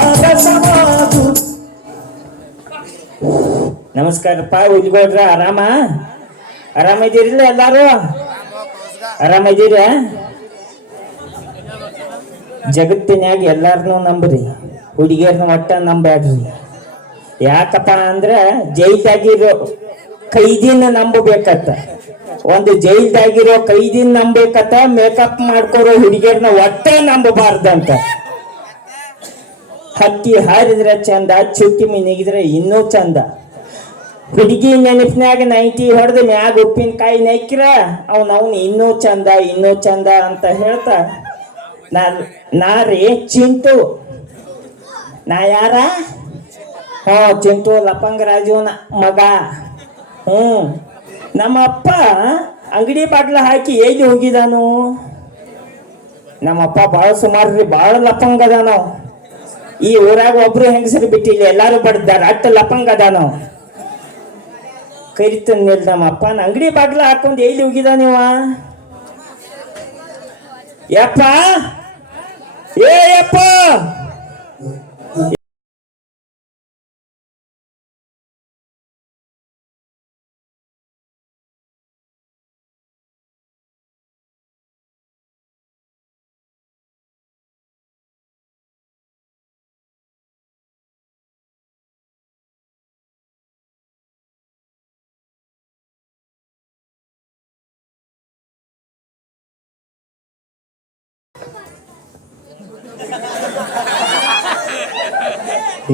ಆಗಸವಾದು. ನಮಸ್ಕಾರಪ್ಪ ಹುಲಿಗೌಡ್ರ, ಆರಾಮಿದ್ದೀರಿಲ್ಲ ಎಲ್ಲಾರು? ಆರಾಮಿದ್ದೀರ? ಜಗತ್ತಿನ್ಯಾಗ ಎಲ್ಲಾರನ್ನೂ ನಂಬ್ರಿ, ಹುಡುಗಿಯರ್ನ ಒಟ್ಟ ನಂಬ್ಯಾಡ್ರಿ. ಯಾಕಪ್ಪ ಅಂದ್ರ ಜೈಲ್ದಾಗಿರೋ ಕೈದಿನ ನಂಬಬೇಕತ್ತ. ಒಂದು ಜೈಲ್ದಾಗಿರೋ ಕೈದಿನ ನಂಬಬೇಕತ್ತ. ಮೇಕಪ್ ಮಾಡ್ಕೊರೋ ಹುಡುಗಿಯರ್ನ ಒಟ್ಟ ನಂಬಬಾರ್ದಂತ. ಹಕ್ಕಿ ಹಾರಿದ್ರೆ ಚಂದ, ಚುಕ್ಕಿ ಮಿನಿಗಿದ್ರೆ ಇನ್ನೂ ಚಂದ. ಹುಡುಗಿ ನೆನಪಿನಾಗ ನೈಟಿ ಹೊಡೆದು ಮ್ಯಾಗ ಉಪ್ಪಿನಕಾಯಿ ನೆಕ್ಕಿರ ಅವನವನು ಇನ್ನೂ ಚಂದ ಅಂತ ಹೇಳ್ತಾ ನಾ ರೀ ಚಿಂಟು. ನಾ ಯಾರ? ಚಿಂಟು ಲಪಂಗರಾಜುನ ಮಗ. ನಮ್ಮಪ್ಪ ಅಂಗಡಿ ಬಾಟ್ಲ ಹಾಕಿ ಎಲ್ಲಿ ಹೋಗಿದಾನು? ನಮ್ಮಪ್ಪ ಭಾಳ ಸುಮಾರು ರೀ, ಭಾಳ ಲಪಂಗ ಅದಾನೋ. ಈ ಊರಾಗ ಒಬ್ರು ಹೆಂಗಸರು ಬಿಟ್ಟಿಲ್ಲ, ಎಲ್ಲಾರು ಬಡ್ದಾರ, ಅಟ್ಟ ಲಪಂಗ ಅದಾನೋ. ಕರಿತಂದಿಲ್ಲ ನಮ್ಮಪ್ಪನ ಅಂಗಡಿ ಬಾಗ್ಲ ಹಾಕೊಂಡು ಎಲ್ಲಿ ಹೋಗಿದಾನಿವ? ಯಪ್ಪ, ಏ ಯಪ್ಪ,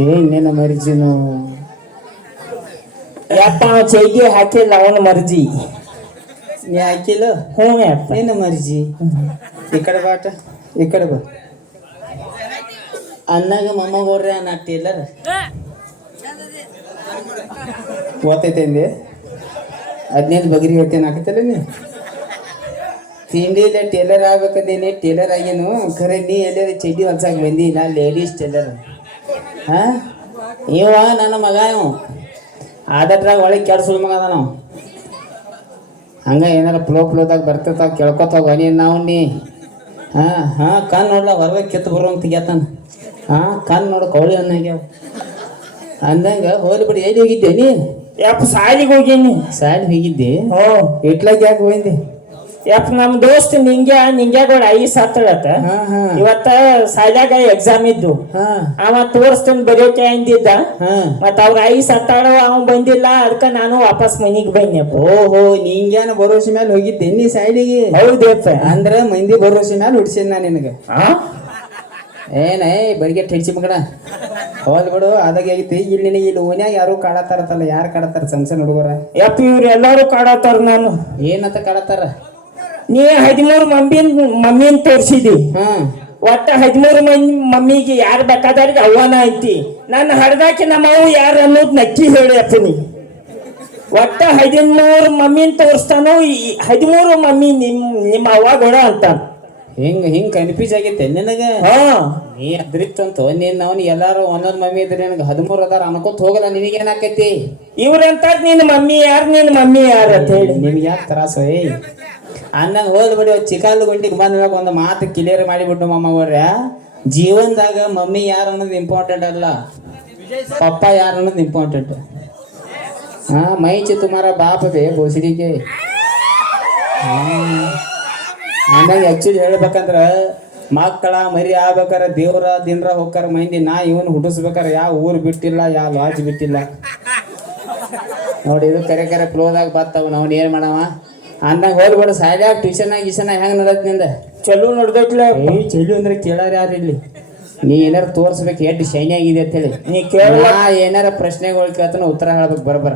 ಏನೇನ ಮರ್ಜಿನು ಯಪ್ಪ ಚೈಗೆ ಹಾಕಿಲ್ಲ, ಅವನ ಮರ್ಜಿ. ನೀ ಹಾಕಿಲ್ಲ? ಯಪ್ಪ ಏನ ಮರ್ಜಿ. ಈ ಕಡೆ ಬಾಟ, ಈ ಕಡೆ ಬಾ. ಅನ್ನಾಗ ಮೊಮ್ಮಗೋರ್ರೆ ನಾ ಟೇಲರ್ ಓದ್ತೈತೆ ಅಂದೆ. 15 ಬಗ್ರಿ ಹೇಳ್ತೇನೆ ಹಾಕತ್ತಲ್ಲ ನೀ. ತಿಂಡಿ ಇಲ್ಲ, ಟೇಲರ್ ಆಗ್ಬೇಕಂದೇನಿ, ಟೇಲರ್ ಆಗೇನು. ಖರೆ ನೀ ಎಲ್ಲಾರ ಚಡ್ಡಿ ಹೊಲ್ಸಾಕ ಬಂದಿ, ನಾ ಲೇಡೀಸ್ ಟೇಲರ್. ಇವ ನನ್ನ ಮಗ, ಇವ ಆದಟ್ರಾಗ ಒಳಗೆ ಕೆಡ್ಸೋ ಮಗ ಅದ. ನಾವು ಹಂಗ ಏನಾರ ಫ್ಲೋದಾಗ ಬರ್ತಿರ್ತಾವ ಕೇಳ್ಕೊತಾವ ನಾವು ನೀ. ಕಣ್ ನೋಡ್ಲ ಹೊರಗೆ ಕಿತ್ತು ಬರುವಂಗೆ ತೆಗಿಯತಾನ. ಕಣ್ ನೋಡು ಕವಳಿ ಅನ್ನಾಗ್ಯಾವ ಅಂದಂಗ ಹೋಗ್ಲಿ ಬಿಡಿ. ಎಲ್ಲಿ ಹೋಗಿದ್ದೆ ನೀ? ಯಪ್ಪ ಸಾಲಿಗೆ ಹೋಗೀನಿ. ಸಾಲಿಗೆ ಹೋಗಿದ್ದೆ? ಇಟ್ಲಾಗ ಯಾಕೆ ಹೋಗಿದ್ದೆ? ಯಪ್ಪ ನಮ್ ದೋಸ್ತ್ ನಿಂಗ್ಯಾಗೋಳ ಐ ಸತ್ತಳತ್ತ. ಇವತ್ತ ಸಾಲ್ಯಾಗ ಎಕ್ಸಾಮ್ ಇದ್ದು, ಅವ ತೋರಿಸ್ತೇನೆ ಬರೆಯೋಕೆ ಅಂದಿದ್ದ. ಮತ್ತ ಅವ್ರ ಐ ಸತ್ತಾಳ, ಅವ ಬಂದಿಲ್ಲ, ಅದಕ್ಕ ನಾನು ವಾಪಸ್ ಮನಿಗೆ ಬನ್ನಿಯಪ್ಪ. ಓಹೋ, ನಿಂಗೇನ ಭರೋಸೆ ಮೇಲೆ ಹೋಗಿದ್ದೆ ನೀ ಸಾಲಿಗೆ? ಹೌದಪ್ಪ. ಅಂದ್ರ ಮಂದಿ ಭರೋಸೆ ಮೇಲೆ ಹುಡ್ಸೇನ್ ನಾ ನಿನಗ. ಏನೇ ಬರಿಗೆಟ್ ಹಿಡ್ಸಿ ಮಗಣ, ಹೋಲ್ ಬಿಡು. ಅದಾಗ ಆಗೈತಿ. ಇಲ್ಲಿ ನಿನಗೆ ಇಲ್ಲಿ ಓನ್ಯಾಗ ಯಾರು ಕಾಡತ್ತಾರತ್ತಲ್ಲ? ಯಾರು ಕಾಡತ್ತಾರ? ಸಣ್ಣ ಹುಡುಗರ. ಯಪ್ಪ ಇವ್ರು ಎಲ್ಲಾರು ಕಾಡತ್ತಾರ. ನಾನು ಏನಂತ ಕಾಡತ್ತಾರ? ನೀ 13 ಮಮ್ಮಿನ್ ತೋರ್ಸಿದಿ. ಒಟ್ಟ 13 ಮಮ್ಮಿಗೆ ಯಾರು ಬೇಕಾದವ್ರಿಗೆ ಅವ್ವಾನ ಐತಿ. ನನ್ನ ಹಡ್ದಾಕಿ ನಮ್ಮವು ಯಾರು ಅನ್ನೋದು ನಕ್ಕಿ ಹೇಳಿ ಅಪ್ಪ ನೀ. ಒಟ್ಟ 13 ಮಮ್ಮಿನ್ ತೋರಿಸ್ತಾನೋ, 13 ಮಮ್ಮಿ ನಿಮ್ಮ ಅವ್ವ ಗೋಡ ಅಂತ. ಹಿಂಗ್ ಕನ್ಫ್ಯೂಸ್ ಆಗೈತೆ ನಿನಗ? ನೀ ಅದ್ರಿತ್ತಂತ ನೀನ್ ಅವ್ನು ಎಲ್ಲಾರು ಒಂದೊಂದ್ ಮಮ್ಮಿ ಇದ್ರೆ ನನಗೆ 13 ಅದಾರ ಅನ್ಕೋತ ಹೋಗಲ್ಲ. ನಿನಗೇನಾಕೈತಿ? ಇವ್ರಂತಾರ ನಿನ್ನ ಮಮ್ಮಿ ಯಾರು ಅಂತ ಹೇಳಿ. ನಿಮ್ಗೆ ಯಾಕೆ ತ್ರಾಸು? ಅನ್ನಂಗ ಹೋದ್ ಬಿಡಿ. ಚಿಕಾಲ್ ಗುಂಡಿಗೆ ಬಂದ್ಮ್ಯಾಗ ಒಂದು ಮಾತು ಕ್ಲಿಯರ್ ಮಾಡಿಬಿಟ್ಟು ಮಮ್ಮವ್ರ, ಜೀವನದಾಗ ಮಮ್ಮಿ ಯಾರು ಅನ್ನೋದು ಇಂಪಾರ್ಟೆಂಟ್ ಅಲ್ಲ, ಪಪ್ಪ ಯಾರು ಅನ್ನೋದು ಇಂಪಾರ್ಟೆಂಟ್. ಮೈಚಿ ತುಮಾರ ಬಾಪ ಬೇ ಬೋಸಡಿಗೆ. ಆಮ್ಯಾಗ ಆಕ್ಚುಲಿ ಹೇಳ್ಬೇಕಂದ್ರ ಮಕ್ಕಳ ಮರಿ ಆಗ್ಬೇಕಾರ ದೇವ್ರ ದಿನರ ಹೋಗ್ತಾರ ಮಂದಿ. ನಾ ಇವನು ಹುಟ್ಟಿಸ್ಬೇಕಾರ ಯಾವ ಊರು ಬಿಟ್ಟಿಲ್ಲ, ಯಾವ ಲಾಜ್ ಬಿಟ್ಟಿಲ್ಲ. ನೋಡಿ ಇದು ಕರೆ ಫ್ಲೋದಾಗ ಬರ್ತಾವ. ನಾವ್ ಏನ್ ಮಾಡವ ಅಂದಂಗ ಹೋಗ್ಬೇಡ. ಸಾಲ್ಯಾಗ ಟ್ಯೂಷನ್ ಹೆಂಗ್ ನಡತ್ ನಿಂದ? ಚಲೋ ನಡ್ದೈತ್ಲ. ಚಲು ಅಂದ್ರೆ ಕೇಳಾರ ಯಾರು ಇಲ್ಲಿ? ನೀ ಏನಾರ ತೋರ್ಸ್ಬೇಕು ಎಷ್ಟು ಶೈನಿ ಆಗಿದೆ ಅಂತ ಹೇಳಿ. ನೀ ಕೇಳ, ಏನಾರ ಪ್ರಶ್ನೆಗಳು ಕೇಳ್ತಾನ ಉತ್ತರ ಹೇಳ್ಬೇಕು ಬರಬರ.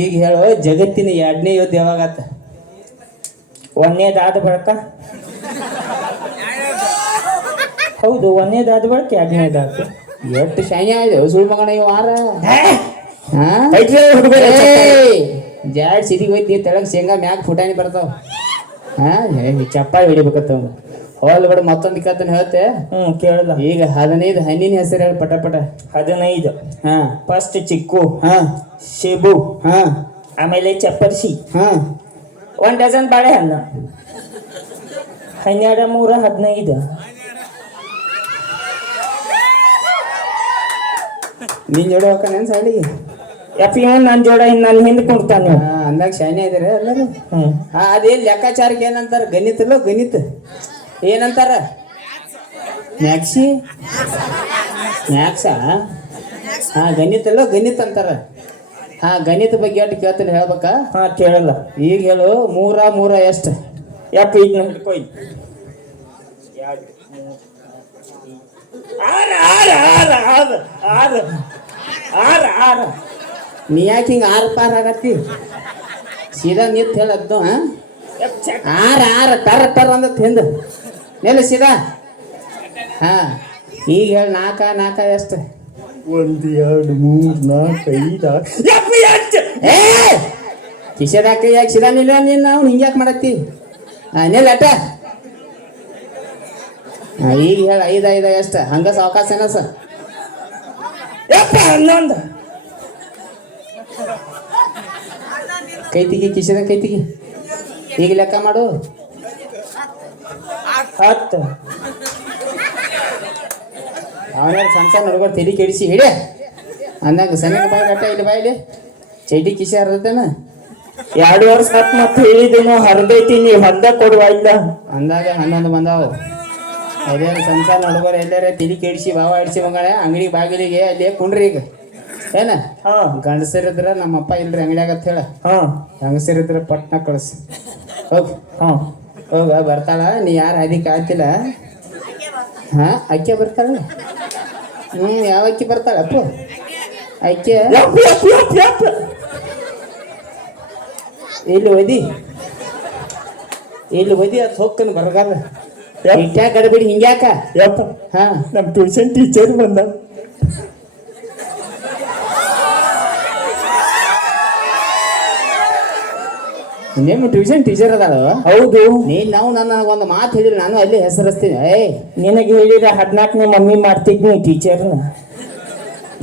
ಈಗ ಹೇಳು, ಜಗತ್ತಿನ 2ನೇ ಯುದ್ಧ ಯಾವಾಗತ್ತ? 1ನೇದಾದ ಬಳಕ. ಹೌದು, 1ನೇದಾದ ಬಳಕ 2ನೇದಾದ. ಎಷ್ಟು ಶೈನಿ ಆಗಿದೆ ಸುಳ್ ಮಗನ ಈ ವಾರ. ಜಾಡ್ ಸಿಟಿಗೆ ಹೋಯ್ತಿ, ತೆಳಗ್ ಶೇಂಗಾ ಮ್ಯಾಗ ಫುಟಾಣಿ ಬರ್ತಾವ. ಚಪ್ಪಾಳಿ ಹಿಡಿಬೇಕತ್ತ. ಹೋಲ್ ಬಿಡ. ಮತ್ತೊಂದು ಕತ್ತನ ಹೇಳ್ತೆ ಕೇಳಲ್ಲ. ಈಗ 15 ಹಣ್ಣಿನ ಹೆಸರು ಹೇಳಿ ಪಟ ಪಟ. 15. ಫಸ್ಟ್ ಚಿಕ್ಕು, ಸೇಬು, ಆಮೇಲೆ ಚಪ್ಪರ್ಸಿ, 1 ಡಜನ್ ಬಾಳೆಹಣ್ಣು, 12 3 15. ನೀನ್ ಜೋಡಿ ಹೋಗ್ತಾನೇನ್ ಸಾಲಿಗೆ? ಯಪ್ಪ ಇವ ನನ್ನ ಜೋಡ ನಾನು ಹಿಂದೆ ಕೊಡ್ತಾನೆ. ಅಂದಾಗ ಶಾನೆ ಇದಾರೆ ಎಲ್ಲರೂ. ಹ್ಮ್ ಅದೇನ್ ಲೆಕ್ಕಾಚಾರಕ್ಕೆ ಏನಂತಾರ? ಗಣಿತಲ್ಲೋ ಗಣಿತ ಏನಂತಾರ? ಮ್ಯಾಕ್ಸಿ ಮ್ಯಾಕ್ಸಾ? ಹಾ ಗಣಿತಲ್ಲೋ ಗಣಿತ ಅಂತಾರ. ಹಾ ಗಣಿತ ಬಗ್ಗೆ ಎಷ್ಟು ಕೇಳ್ತೀನಿ ಹೇಳ್ಬೇಕಾ? ಹಾ ಕೇಳಲ್ಲ. ಈಗ ಹೇಳು. ಮೂರ ಎಷ್ಟು? ಯಪ್ಪ ಈಗ ಹಿಡ್ಕೊ ಇದು. ಆರು ಆರು ಆರು ಆರು ಆರು ಆರು ಆರು. ನೀ ಯಾಕೆ ಹಿಂಗೆ ಆರು ಪಾರ್ ಆಗತ್ತಿ? ಸೀದಾ ನಿಂತು ಹೇಳದ್ದು. ಹಾ ಯಪ್ಪ ಚೆಕ್. ಆರು ಟರ್ ಅಂದತ್ ಹಿಂದ ನೆಲ್ಲ ಸೀದಾ. ಹಾ ಈಗ ಹೇಳಿ. ನಾಲ್ಕ ಎಷ್ಟು? 1 2 3 4 5 6. ಯಪ್ಪ ಎಷ್ಟು? ಏ ಕಿಶೆದಾಕ ಯಾಕೆ ಸೀದಾ ನಿಲ್ಲ? ನೀನು ನಾವು ಹಿಂಗ್ಯಾಕೆ ಮಾಡತ್ತಿ? ನೆಲ್ಲ ಅಟ. ಈಗ ಹೇಳ. 5 ಎಷ್ಟು? ಹಂಗ ಸಾವಕಾಶ ಏನಸ? ಯಪ್ಪ 11. ಕೈ ತೆಗಿ ಕಿಶೆದ ಕೈ ತೆಗಿ. ಈಗ ಲೆಕ್ಕ ಮಾಡು. 10. ಅವನ ಸಣ್ಣ ಹುಡುಗರು ತೆಲಿ ಕೆಡಿಸಿ ಹಿಡಿಯ ಅಂದಂಗ ಸಣ್ಣ ಬಾಯಿ ಅಟ್ಟ ಇಲ್ಲಿ ಬಾಯಿಲಿ ಚೈಟಿ ಕಿಶೆ ಹರಿದೇನ? 2 ವರ್ಷ ಹತ್ತು ಮತ್ತೆ ಹೇಳಿದೇನು ಹರಿದೈತಿ, ನೀವು ಹೊಂದ ಕೊಡುವ ಇಲ್ಲ ಅಂದಾಗ 11 ಬಂದಾವು. ಅದೇ ಸಣ್ಣ ಹುಡುಗರು ಎಲ್ಲಾರ ತೆಲಿ ಕೆಡಿಸಿ ಬಾವ ಹಿಡಿಸಿ ಬಂಗಾಳೆ ಅಂಗಡಿ ಬಾಗಿಲಿಗೆ ಅಲ್ಲಿ ಕುಂಡ್ರಿ. ಈಗ ಏನ ಹಾ ಗಂಡಸರಿದ್ರ ನಮ್ಮಪ್ಪ ಇಲ್ರಿ ಅಂಗಡಿಯಾಗತ್ತ ಹೇಳ. ಹಾ ಹೆಂಗಸರಿದ್ರ ಪಟ್ನ ಕಳಿಸ್. ಹೋಗ್ ಹಾ ಹೋಗ ಬರ್ತಾಳ. ನೀ ಯಾರು ಅದಕ್ಕೆ ಆಯ್ತಿಲ್ಲ. ಹಾ ಅಕ್ಕಿ ಬರ್ತಾಳ. ಯಾವ ಅಕ್ಕಿ ಬರ್ತಾಳ ಅಪ್ಪು? ಅಕ್ಕಿ ಯಪ್ಪ ಯಪ್ಪ ಯಪ್ಪ ಯಪ್ಪ. ಇಲ್ಲಿ ಓದಿ ಅದು ಹೊಕ್ಕನ್ ಬರಗಾಲ ಇಟ್ಯಾಕ ಗಡಬಿಡಿ ಹಿಂಗ್ಯಾಕ? ಯಪ್ಪ ಹಾ ನಮ್ಮ ಟ್ಯೂಷನ್ ಟೀಚರ್ ಬಂದ. ನಿಮ್ಮ ಟ್ಯೂಷನ್ ಟೀಚರ್ ಅದಾಳ? ಹೌದು. ನೀನ್ ನಾವು ನನ್ನ ಒಂದು ಮಾತು ಹೇಳಿದ್ರೆ ನಾನು ಅಲ್ಲಿ ಹೆಸರಿಸ್ತೀನಿ. ನಿನಗೆ ಹೇಳಿದ್ರೆ 14ನೇ ಮಮ್ಮಿ ಮಾಡ್ತಿದ್ನಿ ಟೀಚರ್ನ.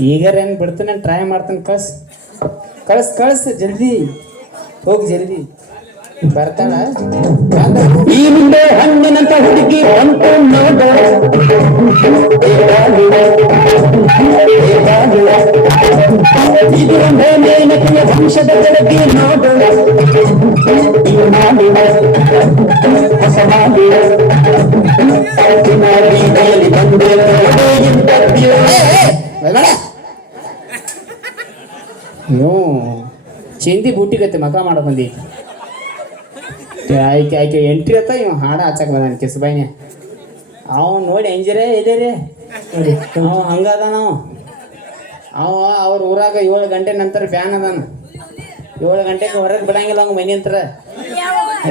ಈಗಾರೇನು ಬಿಡ್ತಾನೆ ಟ್ರೈ ಮಾಡ್ತಾನೆ. ಕಳ್ಸ್ ಜಲ್ದಿ ಹೋಗಿ ಜಲ್ದಿ. ಬರ್ತಾಳ. ಈ ಮುಂದೆ ಹಣ್ಣಿನಂತ ಹುಡುಗಿ ಬಂತು ನೋಡ. ಇದು ಒಂದೇ ಮೇನಕೆಯ ವಂಶದ ಬೆಳಗ್ಗೆ ನೋಡ. ಹೊಸ ಮಾಡಿ ಬಂದೆ ಚಿಂದಿ ಬುಟ್ಟಿಗತ್ತೆ ಮಕ ಮಾಡೋ ಬಂದಿ. ಆಯ್ಕೆ ಎಂಟ್ರಿ ಅತ್ತ ಇವ ಹಾಡ ಹಚ್ಚಕ್ ಬಂದಾನ ಕಿಸ್ಬೈನೆ. ಅವ್ ನೋಡಿ ಎಂಜರೇ ಇದೆ ರೀ. ಅವ ಹಂಗದ ನಾವು. ಅವ್ರ ಊರಾಗ 7 ಗಂಟೆ ನಂತರ ಬ್ಯಾನ್ ಅದಾನ. 7 ಗಂಟೆಗೆ ಹೊರಗೆ ಬಿಡಂಗಿಲ್ಲ ಅವಂಗ ಮನೆ ಅಂತರ.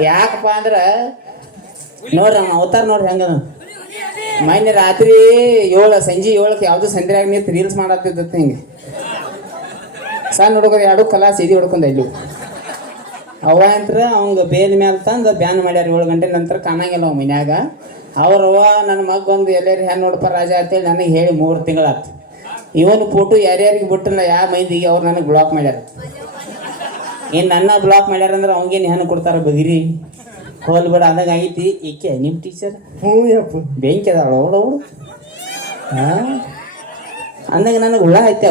ಯಾಕಪ್ಪ ಅಂದ್ರ ನೋಡ್ರಿ ಅವ್ನ ಅವತಾರ ನೋಡ್ರಿ ಹೆಂಗದ. ಮೊನ್ನೆ ರಾತ್ರಿ 7 ಸಂಜೆ 7ಕ್ಕೆ ಯಾವ್ದು ಸಂಧ್ಯಾಗ ನಿಂತು ರೀಲ್ಸ್ ಮಾಡತ್ತಿದ್ದತ್ತ. ಹಿಂಗೆ ಸಣ್ಣ ಹುಡುಗರು 2 ಕಲಾಸ್ ಇದಿ ಹೊಡ್ಕೊಂಡ ಇಲ್ಲಿ. ಅವ ಅಂತರ ಅವಂಗ ಬೇಲ್ ಮ್ಯಾಲ ತಂದು ಬ್ಯಾನ್ ಮಾಡ್ಯಾರ. 7 ಗಂಟೆ ನಂತರ ಕಾಣಂಗಿಲ್ಲ ಅವ ಮನ್ಯಾಗ. ಅವ್ರವ್ವ ನನ್ನ ಮಗ ಒಂದು ಎಲ್ಲಾರು ಹೆಣ್ಣು ನೋಡಪ್ಪ ರಾಜ ಅಂತೇಳಿ ನನಗೆ ಹೇಳಿ 3 ತಿಂಗಳಾತು. ಇವನು ಫೋಟೋ ಯಾರ್ಯಾರಿಗೆ ಬಿಟ್ಟಿಲ್ಲ ಯಾವ ಮಂದಿಗೆ ಅವ್ರು ನನಗೆ ಬ್ಲಾಕ್ ಮಾಡ್ಯಾರ. ಏನು ನನ್ನ ಬ್ಲಾಕ್ ಮಾಡ್ಯಾರ ಅಂದ್ರೆ ಅವಂಗೇನು ಹೆಣ್ಣು ಕೊಡ್ತಾರ ಬಗಿರಿ ಹೋಲ್ ಬಿಡ ಅಂದಾಗ ಆಗೈತಿ. ಈಕೆ ನಿಮ್ಮ ಟೀಚರ್? ಹ್ಞೂ ಯಪ್ಪ ಬೆಂಕಿ ಅದಾಳ ಅವಳು. ಹಾಂ ಅಂದಾಗ ನನಗೆ ಹುಳ ಐತೆ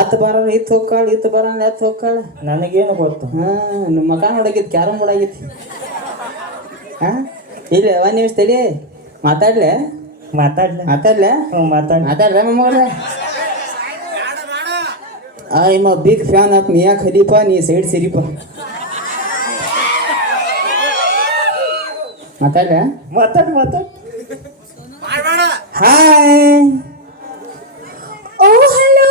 ಅತ್ತು ಬರೋಣ ಇತ್ತು ಹೋಗ್ಕಾಳು, ಇತ್ತು ಬರೋಣ ಎತ್ತು ಹೋಗ್ಕಾಳು. ನನಗೇನು ಗೊತ್ತು. ನಿಮ್ಮ ಮಕ ನೋಡಾಗಿತ್ತು, ಕ್ಯಾರಮ್ ಬೋರ್ಡ್ ಆಗೈತಿ. ಇಲ್ಲ 1 ನಿಮಿಷ ತಡಿ. ಮಾತಾಡ್ಲೆ ಹ್ಞೂ ಮಾತಾಡ್ಲೆ ಮೊಮ್ಮಗಳೇ. I'm a big fan of Mia Khalifa. ನೀ ಸೈಡ್ ಸಿರಿಪ ಮಾತಾಡ್ಲೆ. ಮಾತಾಡ್ ಹಾಯ್. ಓ ಹಲೋ.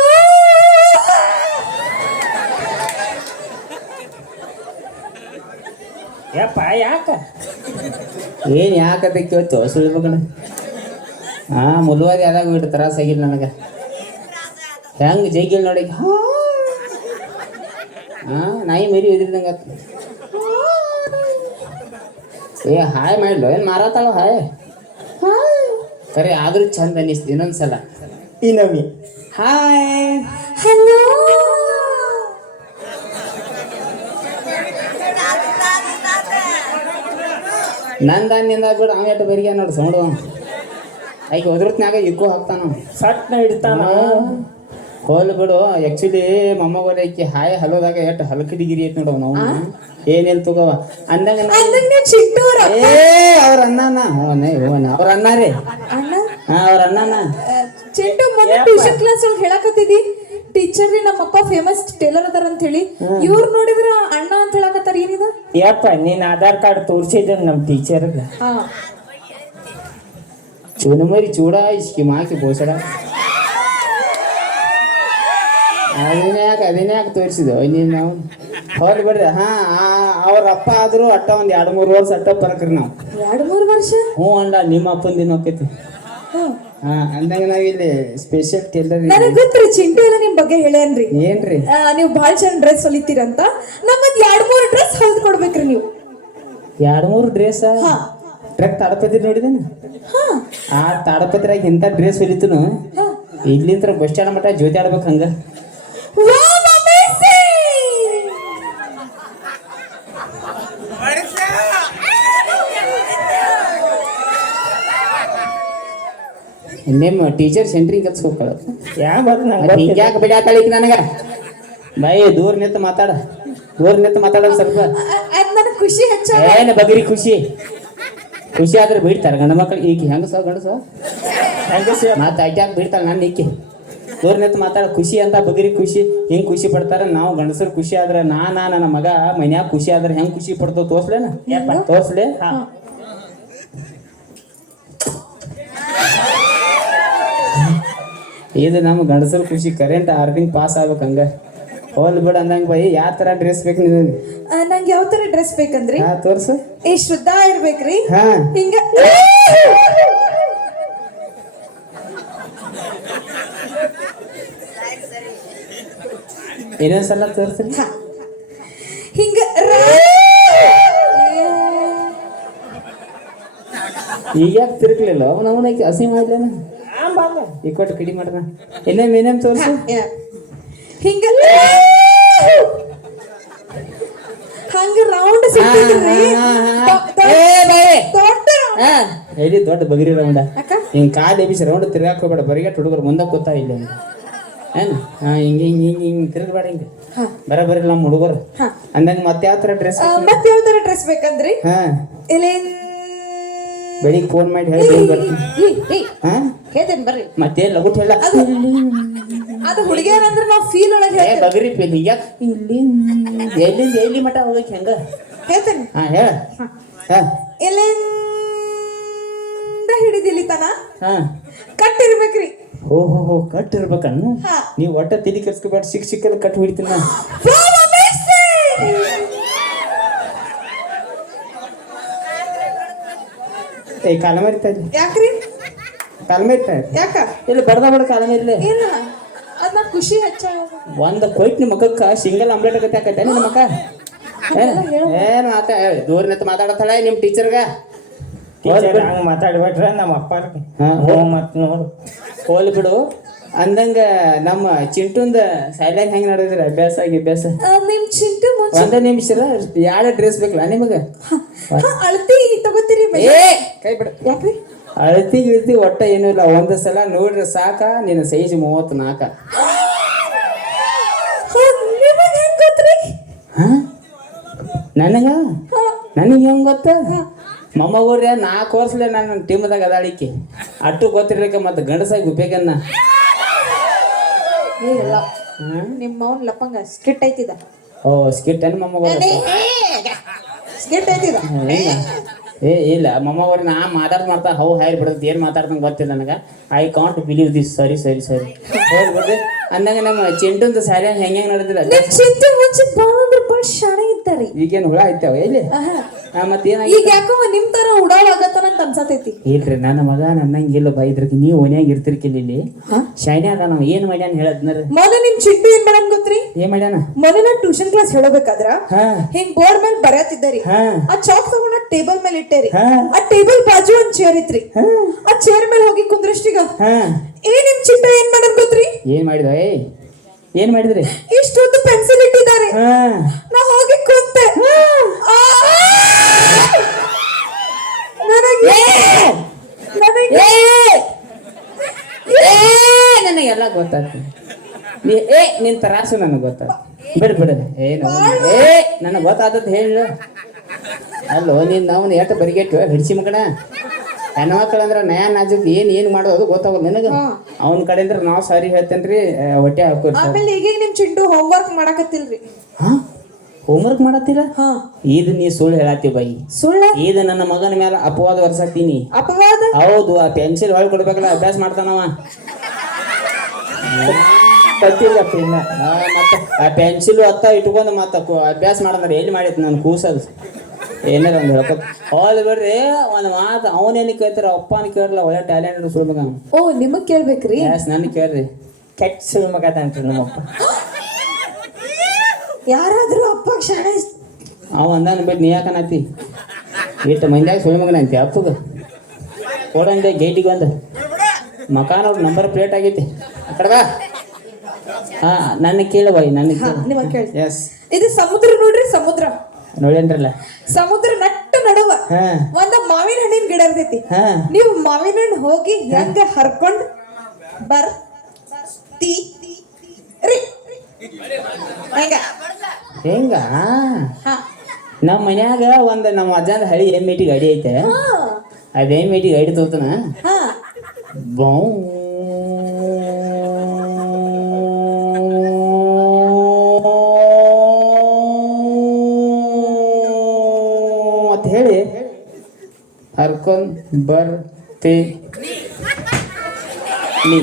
ಯಪ್ಪ ಯಾಕ ಏನು ಯಾಕಂತ ಕೇಳ್ತು ಸುಳ್ಬೇಕಣ. ಮುಲ್ವಾದಿ ಆದಾಗ ಬಿಟ್ಟು ತ್ರಾಸ ಆಗಿಲ್ಲ ನನಗೆ. ಹೆಂಗೆ ಜೈಗಿಲ್ ನೋಡಿ. ನಾಯಿ ಮರಿ ಎದ್ರಿದಂಗ ಹಾಯ್ ಮಾಡ್ಲು ಏನು ಮಾರಾತಾಳ ಹಾಯ್ ಕರೆ ಆದ್ರೂ ಚಂದ ಅನ್ನಿಸ್ತು. ಇನ್ನೊಂದ್ಸಲ ಇನ್ನೊಮ್ಮೆ ಹಾಯ್ ಹಲೋ. ನಂದ ನಿಂದ ಬಿಡು. ಅವ ಎಷ್ಟು ಬರಿಗೆ ನೋಡು ಸೌಂಡು. ಈಗ ಒದ್ರತ್ನಾಗ ಇಕ್ಕೂ ಹಾಕ್ತಾನ ಸಟ್ನ ಇಡ್ತಾನ. ಹೋಲ್ ಬಿಡು. ಆಕ್ಚುಲಿ ಮೊಮ್ಮಗೋರ ಐಕಿ ಹಾಯ್ ಹಲೋದಾಗ ಎಷ್ಟು ಹಲಕಡಿಗಿರಿ ಐತಿ ನೋಡವ್ ನಾವು ಏನೇನ್ ತಗೋವ ಅಂದಂಗ ಅವ್ರ ಅಣ್ಣನ ಅವ್ರ ಅಣ್ಣ ರೀ. ಹಾ ಅವ್ರ ಅಣ್ಣನ ಚಿಂಟು ಮೊನ್ನೆ ಟ್ಯೂಷನ್ ಕ್ಲಾಸ್ ಒಳಗೆ ಹೇಳಕತ್ತಿದಿ ಟೀಚರ್ ರೀ ನಮ್ಮಪ್ಪ ಫೇಮಸ್ ಟೇಲರ್ ಅದಾರ ಅಂತ ಹೇಳಿ ಇವ್ರು ನೋಡಿದ್ರ ಅಣ್ಣ ಅಂತ ಹೇಳಕತ್ತಾರ ಏನಿದ? ಯಪ್ಪ ನೀನ್ ಆಧಾರ್ ಕಾರ್ಡ್ ತೋರ್ಸಿದ ನಮ್ ಟೀಚರ್ಗ. ಚೂನಮರಿ ಚೂಡ ಇಸ್ಕಿ ಮಾಕಿ ಬೋಸಡ ಅದನ್ಯಾಕ ತೋರಿಸಿದ ನೀನ್ ನಾವು ಹೊಲ್ ಬಿಡ್ರಿ. ಹಾ ಅವ್ರ ಅಪ್ಪ ಆದ್ರೂ ಅಟ್ಟ ಒಂದ್ 2-3 ವರ್ಷ ಅಟ್ಟ ಬರಕ್ರಿ ನಾವು. 2-3 ವರ್ಷ? ಹ್ಞೂ ಅಂಡ ನಿಮ್ಮ ಅಪ್ಪನ ದಿನ ಹೋಗ್ತೈತಿ. ಹಾ ಅಂದಂಗ ನಾವಿಲ್ಲಿ ಸ್ಪೆಷಲ್ ಟೇಲರ್. ನನಗ್ ಗೊತ್ತ್ರಿ ಚಿಂಟು ಎಲ್ಲ ನಿಮ್ ಬಗ್ಗೆ ಹೇಳ್ಯಾನ್ರಿ. ಏನ್ರಿ? ನೀವು ಬಾಳ್ ಚಂದ ಡ್ರೆಸ್ ಹೊಲಿತೀರಂತ ನಮ್ಮದ್ 2-3 ಡ್ರೆಸ್ ಹೊಲ್ದ್ ಕೊಡ್ಬೇಕ್ರಿ ನೀವು. 2-3 ಡ್ರೆಸ್? ಟ್ರಕ್ ತಾಡಪತ್ರಿ ನೋಡಿದೇನ? ಆ ತಾಡಪತ್ರಿಯಾಗ ಇಂಥ ಡ್ರೆಸ್ ಹೊಲಿತನು ಇಲ್ಲಿಂತ್ರ ಬಸ್ ಸ್ಟ್ಯಾಂಡ್ ಮಟ್ಟ ಜ್ಯೋತಿ ಆಡ್ಬೇಕು ಹಂಗ. ನಿಮ್ಮ ಟೀಚರ್ ಸೆಂಟ್ರಿಂಗ್ ಕೆಲ್ಸ ಹೋಗ್ತಾಳ. ಯಾಕೆ ಬಿಡಾತಾಳಿಕ್ ನನಗ ಬೈ ದೂರ ನಿಂತು ಮಾತಾಡ. ದೂರ ನಿಂತು ಮಾತಾಡೋದು ಸ್ವಲ್ಪ ನನಗ್ ಖುಷಿ ಹೆಚ್ಚ. ಏನ ಬಗ್ರಿ ಖುಷಿ ಖುಷಿ ಆದ್ರೆ ಬಿಡ್ತಾರ ಗಂಡ ಮಕ್ಳು. ಈಗ ಹೆಂಗಸ ಗಂಡಸ ಮತ್ತ ಐಟ್ಯಾಕ ಬಿಡ್ತಾರ ನಾನು ಈಕಿ. ದೂರ ನಿಂತು ಮಾತಾಡ. ಖುಷಿ ಅಂತ ಬಗ್ರಿ ಖುಷಿ ಹಿಂಗ್ ಖುಷಿ ಪಡ್ತಾರ. ನಾವು ಗಂಡಸರು ಖುಷಿ ಆದ್ರೆ ನನ್ನ ಮಗ ಮನ್ಯಾಗ ಖುಷಿ ಆದ್ರೆ ಹೆಂಗ್ ಖುಷಿ ಪಡ್ತಾವ ತೋರ್ಸ್ಲೇನ? ತೋರ್ಸ್ಲೆ. ಇದು ನಮ್ಮ ಗಂಡಸರು ಖುಷಿ. ಕರೆಂಟ್ ಆರ್ದಿಂಗ್ ಪಾಸ್ ಆಗ್ಬೇಕು ಹಂಗ. ಹೋಲ್ ಬಿಡ ಅಂದಂಗ ಬೈ ಯಾವ ತರ ಡ್ರೆಸ್ ಬೇಕು ನಿನಗೆ? ನಂಗೆ ಯಾವ ತರ ಡ್ರೆಸ್ ಬೇಕಂದ್ರಿ? ತೋರ್ಸು. ಶುದ್ಧ ಇರ್ಬೇಕ್ರಿ. ಹಿಂಗ ಇನ್ನೊಂದ್ಸಲ ತೋರ್ಸ್ರಿ. ಹಿಂಗ ಈಗ ಯಾಕೆ ತಿರುಗ್ಲಿಲ್ಲ ಅವನವನಕ್ಕೆ ಹಸಿ ಮಾಡ್ಲೇನ? ಈ ಕೊಟ್ಟು ಕಡಿ ಮಾಡ್ದ. ಏನೇಮ್ ತೋರ್ಸು. ಹಿಂಗ ಹಂಗ ರೌಂಡ್ ಹೇಳಿ ದೊಡ್ಡ ಬಗರಿ ರೌಂಡ ಹಿಂಗ್ ಕಾಲ್ ಎಬಿಸಿ ರೌಂಡ್ ತಿರ್ಗಾಕ್ ಹೋಗ್ಬೇಡ. ಬರಿಗಟ್ ಹುಡುಗರು ಮುಂದೆ ಕೂತಾ ಇಲ್ಲ ಏನ್ ಹಿಂಗ ಹಿಂಗ್ ಹಿಂಗ್ ಹಿಂಗ್ ತಿರ್ಗಬೇಡ. ಹಿಂಗ ಬರಬರಿ ನಮ್ಮ ಹುಡುಗರು ಅಂದಂಗ ಮತ್ತೆ ಯಾವ ತರ ಡ್ರೆಸ್? ಮತ್ತೆ ಯಾವ ತರ ಡ್ರೆಸ್ ಬೇಕಂದ್ರಿ? ಬೆಳಿಗ್ಗೆ ಫೋನ್ ಮಾಡಿ ಹೇಳಿ ಬರ್ತೀನಿ. ಹೇಳ್ತೇನೆ ಬರ್ರಿ. ಮತ್ತೆ ಲಗುಟ್ ಹೇಳ ಅದು ಹುಡುಗಿಯರ್ ಅಂದ್ರೆ ನಾವು ಫೀಲ್ ಒಳಗೆ ಬಗರಿ ಫೀಲ್. ಈಗ ಇಲ್ಲಿ ಎಲ್ಲಿಂದ ಎಲ್ಲಿ ಮಠ ಹೋಗಕ್ಕೆ ಹೆಂಗ ಹೇಳ್ತೇನೆ. ಹಾ ಹೇಳ. ಎಲ್ಲಿಂದ ಹಿಡಿದಿಲ್ಲಿ ತನ ಕಟ್ಟಿರ್ಬೇಕ್ರಿ. ಓಹೋ ಕಟ್ಟಿರ್ಬೇಕನ್ನು ನೀವು ಒಟ್ಟ ತಿಳಿ ಕೆರ್ಸ್ಕೊಬೇಡ. ಸಿಕ್ಕಲ್ಲಿ ಕಟ್ ಹಿಡಿತೀನಿ ನಾನು. ಏ ಕಾಲ ಮರಿತಾ ಇಲ್ಲ ಯಾಕ್ರಿ? ಕಾಲ ಮರಿತಾ ಯಾಕ? ಇಲ್ಲಿ ಬಡದ ಬಡ ಕಾಲ ಮೇಲಿ ಇಲ್ಲ ಅದ್ ನಾ ಖುಷಿ ಹೆಚ್ಚ. ಒಂದ್ ಕೊಯ್ಟ್ ನಿಮ್ಮ ಮಕ್ಕಕ್ಕ ಸಿಂಗಲ್ ಆಮ್ಲೆಟ್ ಆಗತ್ತೆ ಆಕತ್ತೆ ನಿಮ್ಮ ಮಕ್ಕ. ಏನು ಆತ ದೂರ ನಿಂತು ಮಾತಾಡತ್ತಾಳೆ ನಿಮ್ಮ ಟೀಚರ್ಗ. ಹಂಗ ಮಾತಾಡ್ಬೇಡ್ರ ನಮ್ಮ ಅಪ್ಪ ಮತ್ ನೋಡು. ಹೋಲ್ ಬಿಡು ಅಂದಂಗ ನಮ್ಮ ಚಿಂಟುಂದ ಸೈಲೆಂಟ್ ಹೆಂಗ್ ನಡೆದ್ರಿ ಅಭ್ಯಾಸ ಅಭ್ಯಾಸ? ನಿಮ್ ಚಿಂಟು ಒಂದ ನಿಮಿಷ ಯಾರ ಡ್ರೆಸ್ ಬೇಕಲ್ಲ ನಿಮಗ? ಅಳತಿ ತಗೋತೀರಿ? ಕೈ ಬಿಡ. ಯಾಕ್ರಿ? ಅಳತಿ ಗಿಳತಿ ಒಟ್ಟ ಏನೂ ಇಲ್ಲ. ಒಂದ್ ಸಲ ನೋಡ್ರಿ ಸಾಕ. ನಿನ್ನ ಸೈಜ್ 34. ನನಗ ಹೆಂಗ್ ಗೊತ್ತ? ಮೊಮ್ಮಗೋರ್ಯ 4 ವರ್ಷಲೆ ನಾನು ಟೀಮ್ದಾಗ ಅದಾಳಿಕೆ ಅಟ್ಟು ಗೊತ್ತಿರ್ಲಿಕ್ಕೆ ಮತ್ತೆ ಗಂಡಸಾಗಿ ಉಪಯೋಗನ್ನ. ನಿಮ್ಮ ಅವ್ನ ಲಪ್ಪಂಗ ಸ್ಕಿಟ್ ಐತಿದ. ಓ ಸ್ಕಿಟ್ ಅನ್ ಮೊಮ್ಮಗೋರ ಸ್ಕಿಟ್ ಐತಿದ. ಏ ಇಲ್ಲ ಮೊಮ್ಮಗೋರಿ ನಾ ಮಾಡ್ತಾ ಹೌ ಹಾಯ್ ಬಿಡೋದು ಏನ್ ಮಾತಾಡ್ದಂಗೆ ಗೊತ್ತಿಲ್ಲ ನನಗ. I can't believe this. ಸರಿ ಹೋಗ್ಬಿಡ್ರಿ ಅಂದಂಗ ನಮ್ಮ ಚಿಂಟುಂತ ಸ್ಯಾರಿ ಹೆಂಗ್ ನಡೆದಿಲ್ಲ. ಚಿಂಟು ಮುಂಚೆ ಭಾಳ ಶಾಣೆ ಇದ್ದಾರೆ. ಈಗೇನು ಹುಳ ಐತಾವ ಎಲ್ಲಿ? ಈಗ ಯಾಕೋ ನಿಮ್ ತರ ಉಡಾವಾಗತ್ತಾನ ಅಂತ ಅನ್ಸತೈತಿ. ಇಲ್ರಿ ನನ್ನ ಮಗ ನನ್ನಂಗ ಇಲ್ಲ ಬೈದ್ರಕಿ ನೀವು ಓನ್ಯಾಗ ಇರ್ತಿರ್ಕಿಲ್ಲ ಇಲ್ಲಿ ಶೈನಿ ಅದ. ನಾವು ಏನ್ ಮಾಡ್ಯಾನ ಹೇಳದ್ನ ಮೊದಲ ನಿಮ್ ಚಿಂಟು ಏನ್ ಮಾಡ್ಯಾನ ಗೊತ್ತ್ರಿ? ಏನ್ ಮಾಡ್ಯಾನ? ಮೊದಲ ಟ್ಯೂಷನ್ ಕ್ಲಾಸ್ ಹೇಳಬೇಕಾದ್ರ ಹಿಂಗ್ ಬೋರ್ಡ್ ಮೇಲೆ ಬರತ್ತಿದ್ದರಿ. ಆ ಚಾಕ್ ತಗೊಂಡ ಟೇಬಲ್ ಮೇಲೆ ಇಟ್ಟೇರಿ. ಆ ಟೇಬಲ್ ಬಾಜು ಒಂದ್ ಚೇರ್ ಇತ್ರಿ. ಆ ಚೇರ್ ಮೇಲೆ ಹೋಗಿ ಕುಂದ್ರಷ್ಟೀಗ ನಿಮ್ ಚಿಂಟು ಏನ್ ಮಾಡ್ಯಾನ ಗೊತ್ತ್ರಿ? ಏನ್ ಮಾಡಿದ? ಏನ್ ಮಾಡಿದ್ರಿ? ಇಷ್ಟೊಂದು ಪೆನ್ಸಿಲ್ ಇಟ್ಟಿದ್ದಾರೆ. ನಾ ಹೋಗಿ ಕೂತೆ. ಗೊತ್ತಾಯ್ತು ನೀ ನಿನ್ ತರಾಸು ನನಗೆ ಗೊತ್ತಾಯ್ತು ಬಿಡು ಬಿಡು ಏನು ನನಗೆ ಗೊತ್ತಾದದ್ದು ಹೇಳು ಅಲ್ಲೋ ನೀನು ನಾವು ಎಷ್ಟು ಬರಿಗೆಟ್ಟು ಹಿಡ್ಸಿ ಮಗಣ ಹೆಣ್ಮಕ್ಳು ಅಂದ್ರೆ ನಯಾ ನಾಜುಕ್ ಏನು ಮಾಡೋದು ಗೊತ್ತಾಗೋದು ನಿನಗೆ ಅವನ ಕಡೆಯಿಂದ ನಾವು ಸಾರಿ ಹೇಳ್ತೇನ್ರಿ ಹೊಟ್ಟೆ ಹಾಕೋರಿ ಆಮೇಲೆ ಈಗ ನಿಮ್ ಚಿಂಟು ಹೋಮ್ವರ್ಕ್ ಮಾಡಕತ್ತಿಲ್ರಿ ಹಾ ಹೋಮ್ವರ್ಕ್ ಮಾಡತ್ತಿಲ್ಲ ಇದು ನೀ ಸುಳ್ಳು ಹೇಳತ್ತಿ ಬೈ ಸುಳ್ಳ ಇದು ನನ್ನ ಮಗನ ಮೇಲೆ ಅಪವಾದ ವರ್ಷಾಕ್ತೀನಿ ಅಪವಾದ ಹೌದು ಆ ಪೆನ್ಸಿಲ್ ಹೊಳ್ ಕೊಡ್ಬೇಕಲ್ಲ ಅಭ್ಯಾಸ ಮಾಡ್ತಾನವ ಗೊತ್ತಿಲ್ಲಪ್ಪ ಇನ್ನ ಮತ್ತೆ ಆ ಪೆನ್ಸಿಲ್ ಅತ್ತ ಇಟ್ಕೊಂಡು ಮತ್ತೆ ಅಭ್ಯಾಸ ಮಾಡಂದ್ರೆ ಎಲ್ಲಿ ಮಾಡಿತ್ತು ನಾನು ಕೂಸದು ಏನಾರ ಒಂದು ಹೇಳ್ಕೊ ಹೋದ್ ಬಿಡ್ರಿ ಒಂದು ಮಾತು ಅವನೇನು ಕೇಳ್ತಾರ ಅಪ್ಪನ ಕೇಳಲ್ಲ ಒಳ್ಳೆ ಟ್ಯಾಲೆಂಟ್ ಸುಳ್ಮಗ ಓ ನಿಮಗ್ ಕೇಳ್ಬೇಕ್ರಿ ಎಸ್ ನನ್ನ ಕೇಳ್ರಿ ಕೆಟ್ಟ ಸುಳ್ಳು ಮಗ ಅದಾನ್ರಿ ನಮ್ಮಪ್ಪ ಯಾರಾದ್ರೂ ಅಪ್ಪ ಕ್ಷಣ ಅವ ಅಂದಾನ ಬಿಟ್ಟು ನೀ ಯಾಕನತ್ತಿ ಎಷ್ಟು ಮಂದಿಯಾಗ ಸುಳ್ಮಗನ ಅಂತಿ ಅಪ್ಪಗ ಕೊಡಂದೆ ಗೇಟಿಗೆ ಒಂದು ಮಕಾನ ನಂಬರ್ ಪ್ಲೇಟ್ ಆಗೈತಿ ಆ ಕಡೆ ಬಾ ಹಾ ನನ್ನ ಕೇಳು ಬೈ ನನ್ನ ನಿಮಗ್ ಕೇಳಿ ಎಸ್ ಇದು ಸಮುದ್ರ ನೋಡ್ರಿ ಸಮುದ್ರ ನೋಡೇನ್ರಲ್ಲ ಸಮುದ್ರ ನಟ್ಟ ನಡುವ ಒಂದ ಮಾವಿನ ಹಣ್ಣಿನ ಗಿಡ ಇರ್ತೈತಿ ನೀವು ಮಾವಿನ ಹಣ್ಣು ಹೋಗಿ ಹೆಂಗ ಹರ್ಕೊಂಡ್ ಬರ್ತಿ ಹೆಂಗ ನಮ್ಮ ಮನ್ಯಾಗ ಒಂದು ನಮ್ಮ ಅಜ್ಜಂದ ಹಳಿ ಎಮ್ಮಿಟಿ ಗಾಡಿ ಐತೆ ಅದೇ ಎಮ್ಮಿಟಿ ಗಾಡಿ ತೋತನ ಬೌ ಅಂತ ಹೇಳಿ ಹರ್ಕೊಂಡ್ ಬರ್ತಿ ನೀ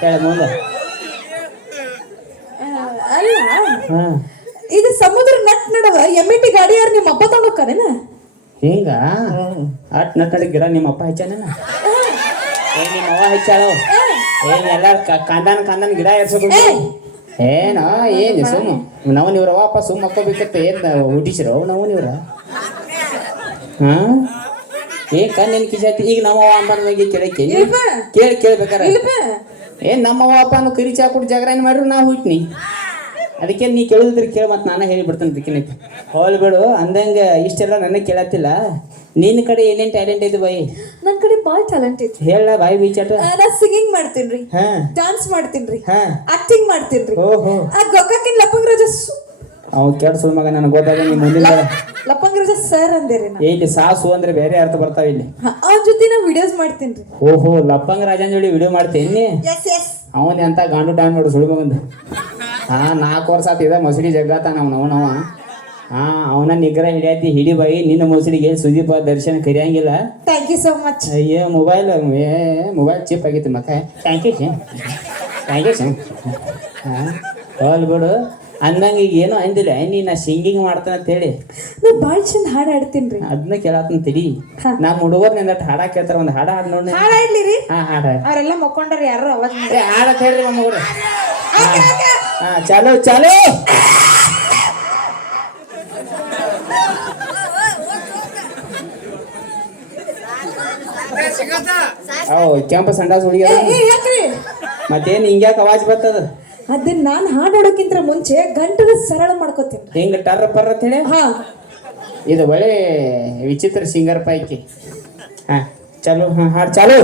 ಹೇಳ ಮುಂದೆ ಅಲ್ಲ ಇದು ಸಮುದ್ರ ನಟ್ ನಡುವ ಎಮ್ಮಿಟಿ ಗಾಡಿ ಯಾರು ನಿಮ್ಮ ಅಪ್ಪ ತಗೋಕರೇನ ಹಿಂಗ ಅಟ್ ನಟ್ಟಡಿ ಗಿಡ ನಿಮ್ಮ ಅಪ್ಪ ಹಚ್ಚಾನೇನ ನಿಮ್ಮ ಅವ್ವ ಹಚ್ಚಾಳು ಎಲ್ಲ ಕಾಂದಾನ ಗಿಡ ಏರ್ಸೋದು ಏನೋ ಏನು ಸುಮ್ಮ ನಾವು ಇವ್ರ ಅಪ್ಪ ಸುಮ್ಮ ಹಾಕೋಬೇಕತ್ತ ಏನು ಹುಟ್ಟಿಸಿರೋ ನಾವು ಇವ್ರ ಹಾ ಕಣ್ಣೇನು ಕಿಸಾತಿ ಈಗ ನಮ್ಮ ಅವ್ವ ಅಂಬಂದಾಗ ಕೇಳಕ್ಕೆ ಕೇಳ್ಬೇಕಾರ ಏನ್ ನಮ್ಮ ಅವ್ವ ಅಪ್ಪ ಅನ್ನು ಕರಿ ಚಾ ಕೊಟ್ಟು ಜಾಗರ ಏನು ಮಾಡ್ರು ನಾ ಹುಟ್ನಿ ಅದಕ್ಕೆ ನೀ ಕೇಳಿದ್ರೆ ಕೇಳಿ ಮತ್ತೆ ನಾನು ಹೇಳಿಬಿಡ್ತೇನೆ ಅದಕ್ಕೆ ಹೋಲ್ ಬಿಡು ಅಂದಂಗೆ ಇಷ್ಟೆಲ್ಲ ನನಗೆ ಕೇಳತ್ತಿಲ್ಲ ನಿನ್ನ ಕಡೆ ಏನೇನು ಟ್ಯಾಲೆಂಟ್ ಐತೆ ಬಾಯಿ ನನ್ನ ಕಡೆ ಭಾಳ ಟ್ಯಾಲೆಂಟ್ ಐತಿ ಹೇಳ ಬಾಯಿ ಬೀಚಾಟ ನಾ ಸಿಂಗಿಂಗ್ ಮಾಡ್ತೀನ್ರಿ ಡಾನ್ಸ್ ಮಾಡ್ತೀನ್ರಿ ಆಕ್ಟಿಂಗ್ ಮಾಡ್ತೀನ್ರಿ ಓಹೋ ಆ ಗೊಕ್ಕಾಕಿನ ಲಪಂಗ್ ರಾಜ ಅವ್ ಕೆಡ್ಸು ಮಗ ನನಗೆ ಗೊತ್ತಾಗ ನೀ ಮುಂದಿನ ಲಪಂಗ್ ರಾಜ ಸರ್ ಅಂದೇರಿ ಇಲ್ಲಿ ಸಾಸು ಅಂದ್ರೆ ಬೇರೆ ಅರ್ಥ ಬರ್ತಾವ ಇಲ್ಲಿ ಅವನ ಜೊತೆ ನಾ ವಿಡಿಯೋಸ್ ಮಾಡ್ತೀನ್ರಿ ಓಹೋ ಲಪ್ಪಂಗ ರಾಜನ್ ಜೋಡಿ ವಿಡಿಯೋ ಮಾಡ್ತೇನಿ ಅವನ್ ಎಂತ ಗಾಂಡು ಟೈಮ್ ನೋಡು ಸುಳಿ ಮಗಂದು 4 ವರ್ಷ ಆತಿದ ಮೊಸಡಿ ಜಗ್ಗಾತಾನ ಅವನವ ಅವನ ನಿಗ್ರಹ ಹಿಡಿಯತಿ ಹಿಡಿ ಬಾಯಿ ನಿನ್ನ ಮೊಸಡಿಗೆ ಸುದೀಪ ದರ್ಶನ ಕರಿಯಂಗಿಲ್ಲ ಥ್ಯಾಂಕ್ ಯು ಸೋ ಮಚ್ ಅಯ್ಯೋ ಮೊಬೈಲ್ ಚಿಪ್ ಆಗಿತ್ತು ಮಕ್ಕ ಥ್ಯಾಂಕ್ ಯು ಹೋಲ್ ಬಿಡು ಅಂದಂಗೆ ಈಗ ಏನೋ ಅಂದಿಲ್ಲ ನಾ ಸಿಂಗಿಂಗ್ ಮಾಡ್ತಾನೆ ಅಂತ ಹೇಳಿ ನಾ ಭಾಳ ಚಂದ ಹಾಡು ಹಾಡ್ತೀನಿ ಅದನ್ನ ಕೇಳತ್ತಂತ ತಿಳಿ ನಮ್ಮ ಹುಡುಗರ್ ನಿಂದ ಹಾಡ ಕೇಳ್ತಾರ ಒಂದು ಹಾಡ ಹಾಡ್ ನೋಡಿ ಹಾಡು ಹಾಡ್ಲಿರಿ ಹಾಡ ಅವರೆಲ್ಲ ಮಕ್ಕೊಂಡ್ರ ಯಾರು ಅವಾಗ ಹಾಡತ್ ಹೇಳ್ರಿ ಮಮ್ಮಗಳು ಚಾಲು ಚಾಲು ಕೆಂಪ ಸಂಡಾಸ್ ಹುಡುಗಿ ಮತ್ತೇನ್ ಹಿಂಗ್ಯಾಕ ಅವಾಜ್ ಬರ್ತದ ಅದನ್ನ ನಾನ್ ಹಾಡು ಹಾಡೋಕ್ಕಿಂತ ಮುಂಚೆ ಗಂಟಲು ಸರಳ ಮಾಡ್ಕೋತೀನಿ ಹಿಂಗ ಟರ್ರ ಪರ್ರ ಅಂತ ಹೇಳಿ ಇದು ಒಳ್ಳೆ ವಿಚಿತ್ರ ಸಿಂಗರ್ ಪೈಕಿ ಚಾಲು ಹಾಡು ಚಾಲು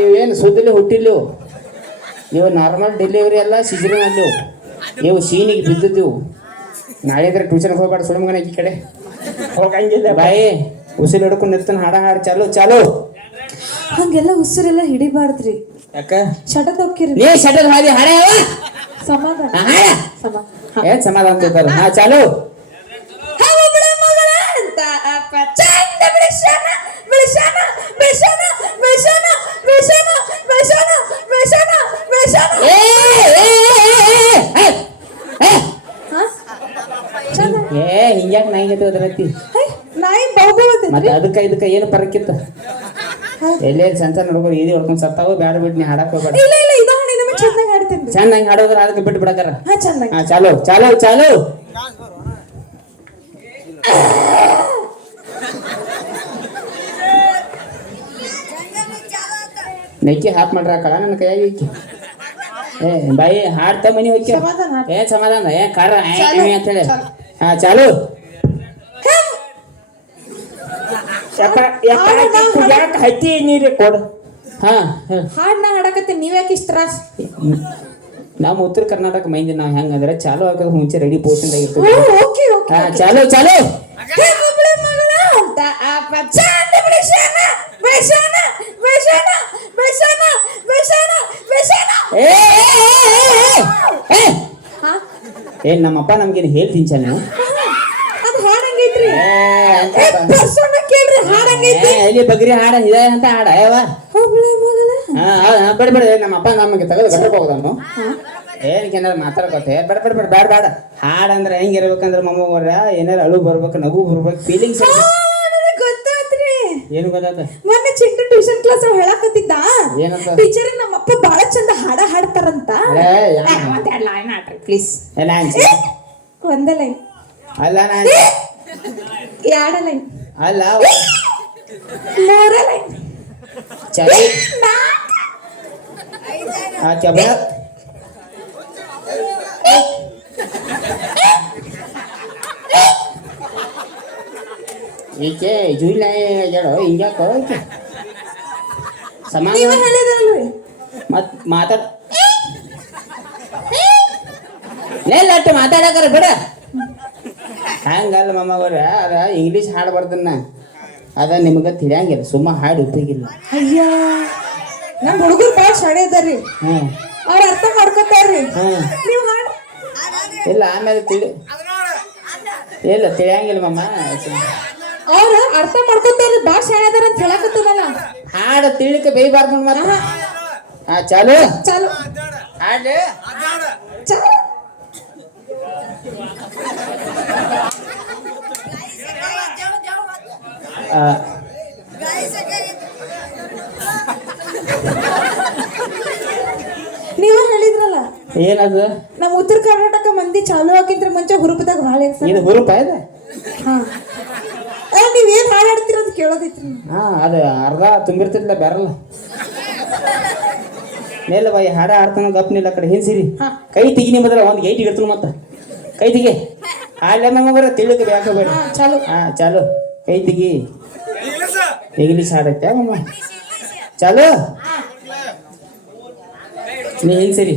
ಇವೇನು ಸುದ್ದಿಲಿ ಹುಟ್ಟಿಲ್ಲು ಇವು ನಾರ್ಮಲ್ ಡೆಲಿವರಿ ಎಲ್ಲ ಸಿಜರಿನ್ ಅಲ್ಲು ಇವು ಸೀನಿಗೆ ಬಿದ್ದಿದ್ದೆವು ನಾಳೆ ಇದ್ರೆ ಟ್ಯೂಷನ್ಗೆ ಹೋಗ್ಬೇಡ ಸುಳ್ಮಗನ ಈ ಕಡೆ ಹೋಗಂಗಿಲ್ಲ ಬಾಯಿ ಉಸಿರು ಹಿಡ್ಕೊಂಡು ನಿರ್ತನ ಹಾಡು ಚಾಲು ಚಾಲು ಹಂಗೆಲ್ಲ ಉಸಿರೆಲ್ಲ ಹಿಡಿಬಾರ್ದ್ರಿ ಯಾಕ ಶಟದ್ ಹೋಗ್ಕಿರಿ ನೀ ಶಟದ್ ಹಾದಿ ಹಾಡ ಸಮಾಧಾನ ಏನ್ ಸಮಾಧಾನ ತಿಳ್ತಾರ ಚಾಲು ಅಂತ ಅಪ್ಪ ಚಂದ ಬಿಡಿಸೋಣ ಬಿಡಿಸೋಣ ಬಿಡಿಸೋಣ ಬಿಡಿಸೋಣ ಬಿಡಿಸೋಣ ಬಿಡಿಸೋಣ ಬಿಡಿಸೋಣ ಬಿಡಿಸೋಣ ಹಿಂಗ್ಯಾಕ ನಾಯಿ ಗತಿ ಹೋದ್ರತಿ ನಾಯಿ ಬಹು ಮತ್ತೆ ಇದಕ್ಕ ಏನು ಪರಕ್ಕಿತ್ತ ಎಲ್ಲೇ ಸಂತ ನೋಡ್ಬೋದು ಈದಿ ಹೊಡ್ಕೊಂಡ್ ಸತ್ತಾವ ಬ್ಯಾಡ ಬಿಟ್ಟು ನೀ ಹಾಡಕ್ ಹೋಗ್ಬೇಡ ಇಲ್ಲ ಇಲ್ಲ ಇದು ಹಾಡು ನಮಗೆ ಚೆನ್ನಾಗಿ ಹಾಡ್ತೀನಿ ಚೆನ್ನಾಗಿ ಹಾಡೋದ್ರ ಅದಕ್ಕೆ ಬಿಟ್ಟು ಬಿಡಕರ ಚೆನ್ನಾಗಿ ಚಾಲು ಚಾಲು ಚಾಲು ನೆಕ್ಕಿ ಹಾಪ್ ಮಾಡ್ರ ಕಳ ನನ್ನ ಕೈಯಾಗಿ ಬಾಯಿ ಹಾಡ್ತಾ ಮನಿ ಹೋಗ್ಯ ಸಮಾಧಾನ ಕಾರ ಅಂತ ಹೇಳಿ ಚಾಲು ಯಾಕೆ ಹತ್ತಿ ನೀರೇ ಕೊಡು. ಹಾ ಹಾಡ್ನ ಹಾಡಕತ್ತೆ ನೀವ್ ಯಾಕೆ ಇಷ್ಟ ತ್ರಾಸ್? ನಮ್ಮ ಉತ್ತರ ಕರ್ನಾಟಕ ಮಂದಿ ನಾವ್ ಹೆಂಗಂದ್ರೆ ಚಾಲು ಆಗೋದು ಮುಂಚೆ ರೆಡಿ ಪೋಷನ್ ಓ, ಓಕೆ ಓಕೆ ಹಾ ಚಾಲು ಚಾಲು ಅಂತ ಚಂದ ಬಿಡಿಸೋಣ ಬಿಡಿಸೋಣ ಬಿಡಿಸೋಣ ಬಿಡಿಸೋಣ ಬಿಡಿಸೋಣ ಬಿಡಿಸೋಣ. ಹಾ ಏನ್ ನಮ್ಮಪ್ಪ ನಮ್ಗೇನು ಹೇಳ್ತೀನಿ ಚಲ್ ನೀವು ಅದು ಹಾಡಂಗೈತ್ರಿ. ಪರ್ಸೋಣ ಕೇಳ್ರಿ ಹಾಡಂಗೈತಿ. ಇಲ್ಲಿ ಬಗ್ರಿ ಹಾಡ ಇದೆ ಅಂತ ಹಾಡ ಯಾವ ಒಬ್ಳೆ ಮಗಳ. ಬೇಡ ಬೇಡ ನಮ್ಮಪ್ಪ ನಮಗೆ ತೆಗೆದು ಗಟ್ಟಕ್ಕೆ ಹೋಗೋದನ್ನು ಏನಕ್ಕೆ ಏನಾರು ಮಾತಾಡ್ಕೋತೆ ಬೇಡ ಬೇಡ ಬೇಡ ಬೇಡ ಬೇಡ ಹಾಡಂದ್ರೆ ಹೆಂಗಿರ್ಬೇಕಂದ್ರೆ ಮೊಮ್ಮವ್ರ ಏನಾರು ಅಳು ಬರ್ಬೇಕು ನಗು ಬರ್ಬೇಕು ಫೀಲಿಂಗ್ಸ್. ಗೊತ್ತಾತ್ರಿ. ಏನು ಗೊತ್ತಾತ? ಮೊನ್ನೆ ಚಿಂಟು ಟ್ಯೂಷನ್ ಕ್ಲಾಸ್ ಹೇಳಕತ್ತಿದ್ದ ಏನಂತ? ಟೀಚರ್ ನಮ್ಮಪ್ಪ ಬಹಳ ಚಂದ ಹಾಡ ಹಾಡ್ತಾರಂತ. ಒಂದೆರಡು ಲೈನ್ ಹಾಡ್ರಿ ಪ್ಲೀಸ್. ಒಂದೇ ಲೈನ್ ಅಲ್ಲ ನಾನು ಎರಡ ಲೈನ್ ಅಲ್ಲ ಮೂರ ಲೈನ್ ಚಳಿ ಕೆಬ ಈಕೆ ಜೂಯಿಲ್ ಹೇಳೋ ಹಿಂಗ್ಯಾಕೋ ಈಕೆ ಸಮಾನ ಹೇಳಿದ್ರಲ್ರಿ ಮತ್ ಮಾತಾಡ ಲೇಟ್ ಮಾತಾಡಕರ ಬಿಡ ಹಂಗಲ್ಲ ಮಮ್ಮವ್ರ ಅದ ಇಂಗ್ಲೀಷ್ ಹಾಡು ಬರ್ದನ್ನ ಅದ ನಿಮ್ಗೆ ತಿಳಿಯಂಗಿಲ್ಲ ಸುಮ್ಮ ಹಾಡು ಉಪಯೋಗಿಲ್ಲ. ಅಯ್ಯ ನಮ್ಮ ಹುಡುಗರು ಭಾಳ ಶಾಣೆ ಇದ್ದಾರ್ರಿ. ಹ್ಮ್ ಅವ್ರ ಅರ್ಥ ಮಾಡ್ಕೊತಾರ್ರಿ. ನೀವು ಹಾಡು ಇಲ್ಲ ಆಮೇಲೆ ಇಲ್ಲ ತಿಳಿಯಂಗಿಲ್ಲ ಮಮ್ಮ ಅವ್ರ ಅರ್ಥ ಮಾಡ್ಕೊತಾರ್ರಿ ಭಾಳ ಶಾಣೆ ಅದಾರ ಅಂತ ಹೇಳಕತ್ತದಲ್ಲ. ಹಾಡು ತಿಳಿಕ ಬೇಯಬಾರ್ದು ಮತ್ತ. ಹಾ ಚಾಲು ಚಾಲು ಹಾಡು ಚಾಲು. ನೀವ ಹೇಳಿದ್ರಲ್ಲ ಏನದು ನಮ್ಮ ಉತ್ತರ ಕರ್ನಾಟಕ ಮಂದಿ ಚಾಲು ಹಾಕಿಂತ್ರ ಮುಂಚೆ ಹುರುಪದಾಗ ಭಾಳ ಇರ್ತಾರೆ. ಇದು ಹುರುಪ ಇದೆ. ಹಾ ನೀವೇನ್ ಹಾಡಾಡ್ತೀರ ಅಂತ ಕೇಳೋದೈತ್ರಿ. ಹಾ ಅದು ಅರ್ಧ ತುಂಬಿರ್ತಿರ್ಲಿಲ್ಲ ಬೇರಲ್ಲ ಮೇಲ ಬಾಯಿ ಹಾಡ ಆಡ್ತಾನ ಗಪ್ನಿಲ್ಲ ಆ ಕಡೆ ಹಿಂಸಿರಿ ಕೈ ತೆಗಿನಿ ಬದ್ರ ಒಂದು ಗೈಟಿಗೆ ಇಡ್ತಾನ ಮತ್ತ ಕೈ ತೆಗಿ ಹಾಡ್ಲ ಮಮ್ಮಗರ ತಿಳಿಕ ಬೇಕಬೇಡ. ಚಾಲು ಹಾ ಚಾಲು ಕೈ ತೆಗಿ ಇಂಗ್ಲೀಷ್ ಹಾಡೈತೆ ಮಮ್ಮ ಚಾಲು ನೀ ಹಿಂಗ್ ಸರಿ